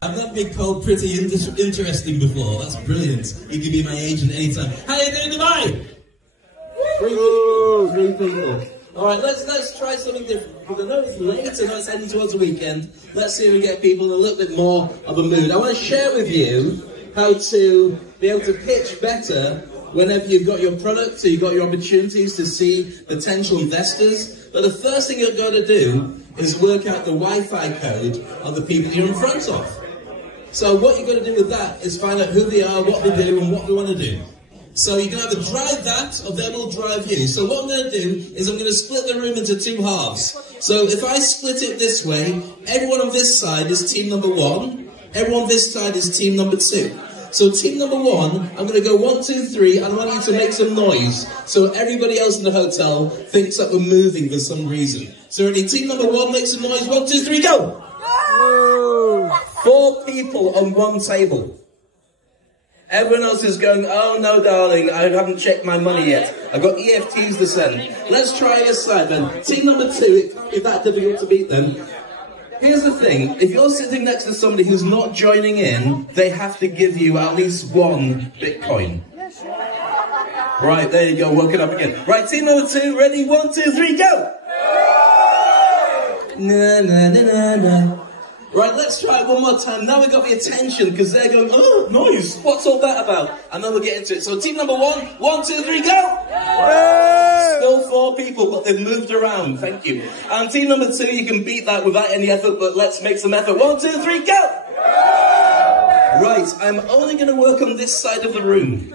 I've not been called pretty interesting before. That's brilliant. You can be my agent anytime. How are you doing, Dubai? Three people. All right, let's try something different. Because I know it's late, I know it's heading towards the weekend. Let's see if we get people in a little bit more of a mood. I want to share with you how to be able to pitch better whenever you've got your product, so you've got your opportunities to see potential investors. But the first thing you've got to do is work out the Wi-Fi code of the people you're in front of. So what you've got to do with that is find out who they are, what they do, and what they want to do. So you can either drive that, or they will drive you. So what I'm going to do is I'm going to split the room into two halves. So if I split it this way, everyone on this side is team number 1, everyone on this side is team number 2. So team number 1, I'm going to go 1, 2, 3, and I want you to make some noise. So everybody else in the hotel thinks that we're moving for some reason. So ready, team number 1, make some noise. 1, 2, 3, go! 4 people on one table. Everyone else is going, oh no darling, I haven't checked my money yet. I've got EFTs to send. Let's try this side then. Team number 2, if that's difficult to beat then. Here's the thing, if you're sitting next to somebody who's not joining in, they have to give you at least 1 Bitcoin. Right, there you go, woke it up again. Right, team number 2, ready? 1, 2, 3, go! Na na na na na. Right, let's try it one more time. Now we've got the attention, because they're going, oh, noise, what's all that about? And then we'll get into it. So team number 1, 1, 2, 3, go! Still 4 people, but they've moved around, thank you. And team number 2, you can beat that without any effort, but let's make some effort. 1, 2, 3, go! Right, I'm only going to work on this side of the room.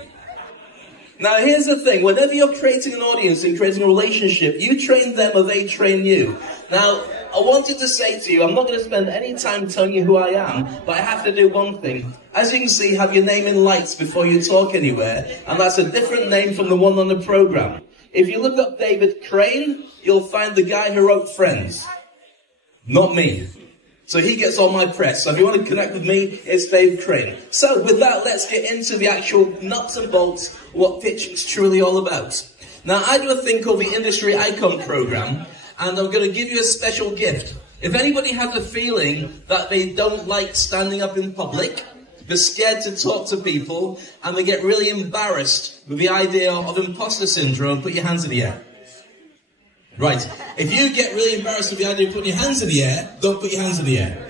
Now here's the thing, whenever you're creating an audience and creating a relationship, you train them or they train you. Now, I wanted to say to you, I'm not going to spend any time telling you who I am, but I have to do one thing. As you can see, have your name in lights before you talk anywhere, and that's a different name from the one on the program. If you look up David Crane, you'll find the guy who wrote Friends. Not me. So he gets all my press. So if you want to connect with me, it's Dave Crane. So with that, let's get into the actual nuts and bolts, what pitching is truly all about. Now, I do a thing called the Industry Icon Program, and I'm going to give you a special gift. If anybody has a feeling that they don't like standing up in public, they're scared to talk to people, and they get really embarrassed with the idea of imposter syndrome, put your hands in the air. Right, if you get really embarrassed with the idea of putting your hands in the air, don't put your hands in the air.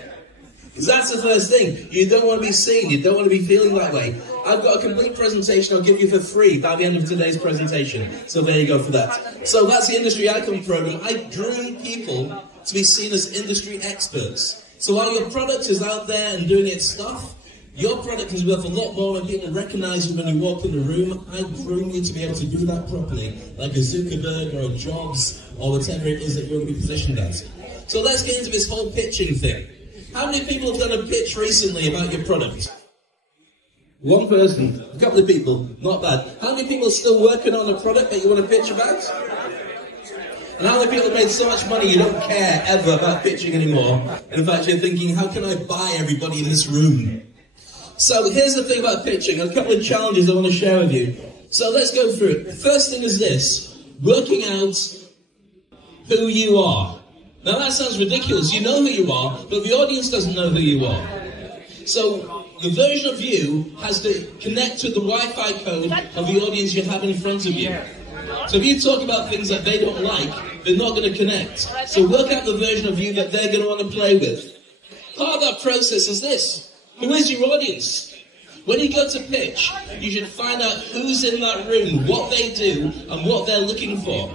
Because that's the first thing. You don't want to be seen, you don't want to be feeling that way. I've got a complete presentation I'll give you for free by the end of today's presentation. So there you go for that. So that's the Industry Icon Program. I groom people to be seen as industry experts. So while your product is out there and doing its stuff, your product is worth a lot more when people recognize you when you walk in the room. I groom you to be able to do that properly, like a Zuckerberg or a Jobs or whatever it is that you're going to be positioned as. So let's get into this whole pitching thing. How many people have done a pitch recently about your product? One person, a couple of people, not bad. How many people are still working on a product that you want to pitch about? And how many people have made so much money you don't care ever about pitching anymore? And in fact, you're thinking, how can I buy everybody in this room? So here's the thing about pitching, a couple of challenges I want to share with you. So let's go through it. The first thing is this, working out who you are. Now that sounds ridiculous, you know who you are, but the audience doesn't know who you are. So the version of you has to connect to the Wi-Fi code of the audience you have in front of you. So if you talk about things that they don't like, they're not going to connect. So work out the version of you that they're going to want to play with. Part of that process is this. Who is your audience? When you go to pitch, you should find out who's in that room, what they do, and what they're looking for.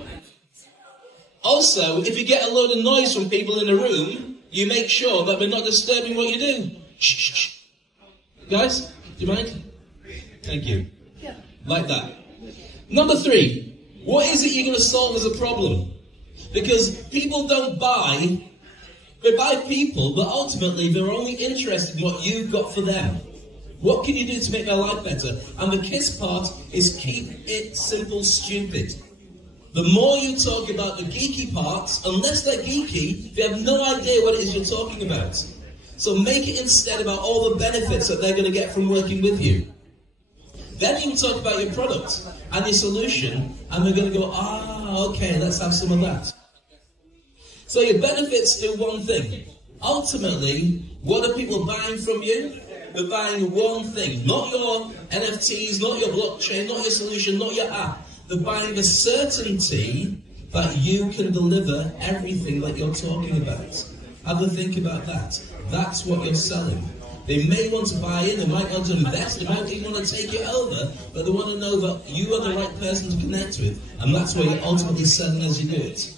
Also, if you get a load of noise from people in the room, you make sure that they're not disturbing what you do. Shh, shh, shh. Guys, do you mind? Thank you. Like that. Number 3, what is it you're going to solve as a problem? Because people don't buy, they buy people, but ultimately they're only interested in what you've got for them. What can you do to make their life better? And the KISS part is keep it simple, stupid. The more you talk about the geeky parts, unless they're geeky, they have no idea what it is you're talking about. So make it instead about all the benefits that they're going to get from working with you. Then you can talk about your product and your solution, and they're going to go, ah, okay, let's have some of that. So your benefits do one thing. ultimately, what are people buying from you? They're buying one thing, not your NFTs, not your blockchain, not your solution, not your app. They're buying the certainty that you can deliver everything that you're talking about. Have a think about that. That's what you're selling. They may want to buy in, they might want to invest, they might even want to take it over, but they want to know that you are the right person to connect with, and that's what you're ultimately selling as you do it.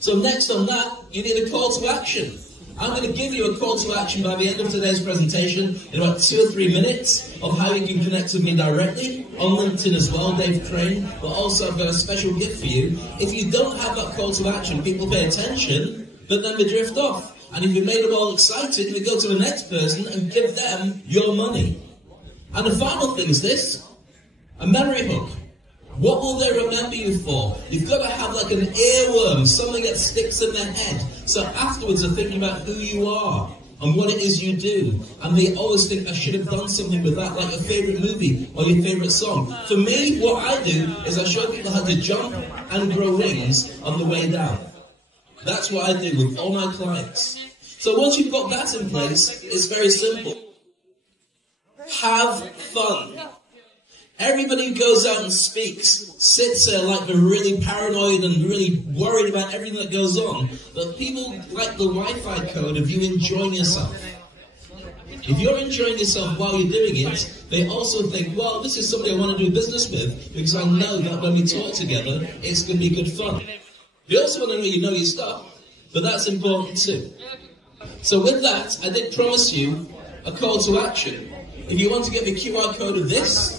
So next on that, you need a call to action. I'm going to give you a call to action by the end of today's presentation in about 2 or 3 minutes of how you can connect with me directly, on LinkedIn as well, Dave Crane, but also I've got a special gift for you. If you don't have that call to action, people pay attention, but then they drift off. And if you made them all excited, you go to the next person and give them your money. And the final thing is this, a memory hook. What will they remember you for? You've got to have like an earworm, something that sticks in their head. So afterwards they're thinking about who you are and what it is you do. And they always think, I should have done something with that, like your favourite movie or your favourite song. For me, what I do is I show people how to jump and grow wings on the way down. That's what I do with all my clients. So once you've got that in place, it's very simple. Have fun. Everybody who goes out and speaks sits there like they're really paranoid and really worried about everything that goes on. But people like the Wi-Fi code of you enjoying yourself. If you're enjoying yourself while you're doing it, they also think, well, this is somebody I want to do business with because I know that when we talk together, it's going to be good fun. They also want to know you know your stuff, but that's important too. So with that, I did promise you a call to action. If you want to get the QR code of this,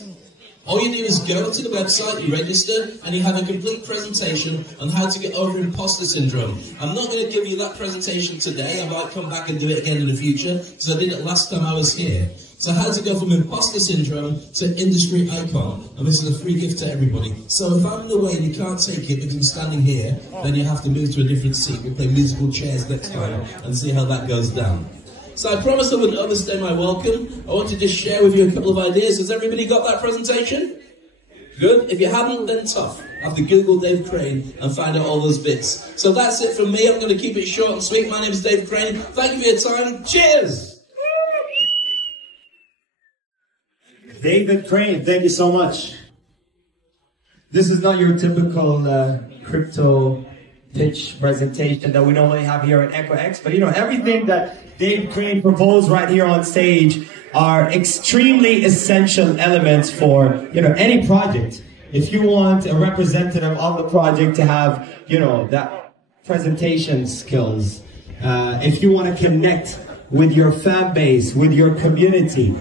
all you do is go to the website, you register, and you have a complete presentation on how to get over imposter syndrome. I'm not going to give you that presentation today. I might come back and do it again in the future, because I did it last time I was here. So how to go from imposter syndrome to industry icon. And this is a free gift to everybody. So if I'm in the way and you can't take it because I'm standing here, then you have to move to a different seat. We'll play musical chairs next time and see how that goes down. So I promised I wouldn't overstay my welcome. I want to just share with you a couple of ideas. Has everybody got that presentation? Good. If you haven't, then tough. Have to Google Dave Crane and find out all those bits. So that's it from me. I'm going to keep it short and sweet. My name is Dave Crane. Thank you for your time. Cheers! David Crane, thank you so much. This is not your typical crypto pitch presentation that we normally have here at Ecox, but you know, everything that Dave Crane proposed right here on stage are extremely essential elements for, you know, any project. If you want a representative of the project to have, you know, that presentation skills, if you want to connect with your fan base, with your community,